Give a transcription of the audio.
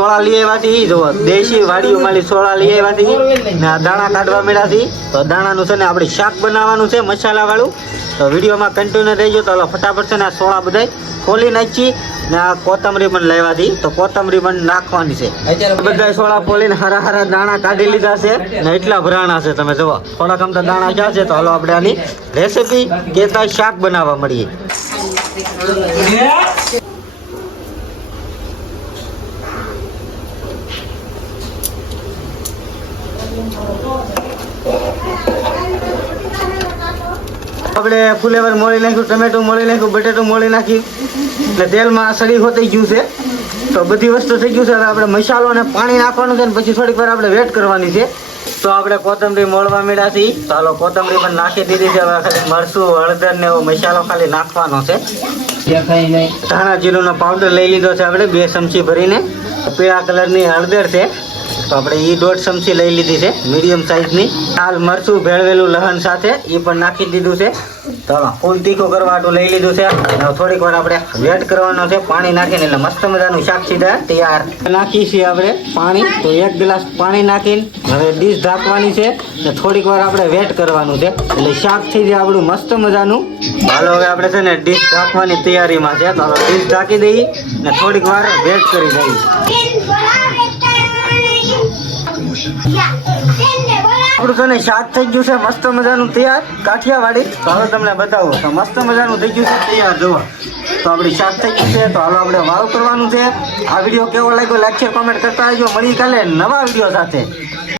સોળા લઈ આવ્યાથી જો દેશી વાડીઓમાંથી સોળા લઈ આવ્યાથી ને આ દાણા કાઢવા મળ્યા છે. તો દાણાનું છે ને આપણે શાક બનાવવાનું છે મસાલા વાળું. તો વિડીયોમાં કન્ટિન્યુ રહેજો. તો ફટાફટ છે ને આ સોળા બધા ખોલી નાખી ને આ કોથમરી પણ લેવાથી. તો કોથમરી પણ નાખવાની છે. બધા સોળા ખોલીને હારા હારા દાણા કાઢી લીધા છે ને એટલા ભરાણા છે તમે જુઓ. થોડાક અમતા દાણા ક્યાં છે. તો હાલો આપણે આની રેસીપી કેતા શાક બનાવવા મળીએ. આપણે ફુલેવર મોળી નાખ્યું, ટમેટું મોળી નાખ્યું, બટેટું મોળી નાખ્યું એટલે તેલમાં સડી હોતી ગયું છે. તો બધી વસ્તુ થઈ ગયું છે. હવે આપણે મસાલો અને પાણી નાખવાનું છે ને પછી થોડીક વાર આપણે વેટ કરવાની છે. તો આપણે કોથમરી મોળવા મીડા છીએ. તો હાલો કોથમરી પણ નાખી દીધી છે. હવે ખાલી મરચું, હળદર ને એવો મસાલો ખાલી નાખવાનો છે. ધાણા જીરુંનો પાવડર લઈ લીધો છે આપણે 2 ચમચી ભરીને. પીળા કલરની હળદર છે તો આપણે એ 1.5 ચમચી લઈ લીધી છે મીડિયમ સાઈઝની. લાલ મરચું ભેળવેલું લહણ સાથે એ પણ નાખી દીધું છે. તો ફૂલ તીખું કરવા હાટું લઈ લીધું છે. થોડીક વાર આપણે વેટ કરવાનો છે પાણી નાખીને એટલે મસ્ત મજાનું શાક સીધા તૈયાર. નાખી છીએ આપણે પાણી. તો 1 ગ્લાસ પાણી નાખીને હવે ડીશ ઢાંકવાની છે ને થોડીક વાર આપણે વેટ કરવાનું છે એટલે શાક થઈ જાય આપણું મસ્ત મજાનું. હાલો હવે આપણે છે ને ડીશ ઢાંકવાની તૈયારીમાં છે. તો ડીશ ઢાંકી દઈએ ને થોડીક વાર વેટ કરી દઈએ. આપણું છે ને શાક થઈ ગયું છે મસ્ત મજાનું તૈયાર કાઠિયાવાડી. તો હવે તમને બતાવો તો મસ્ત મજાનું થઈ ગયું છે તૈયાર જોવા. તો આપણી શાક થઈ ગયું છે. તો હાલો આપણે વાવ કરવાનું છે. આ વિડીયો કેવો લાગ્યો લાઈક શેર કોમેન્ટ કરતા આવજો. મળી કાલે નવા વિડીયો સાથે.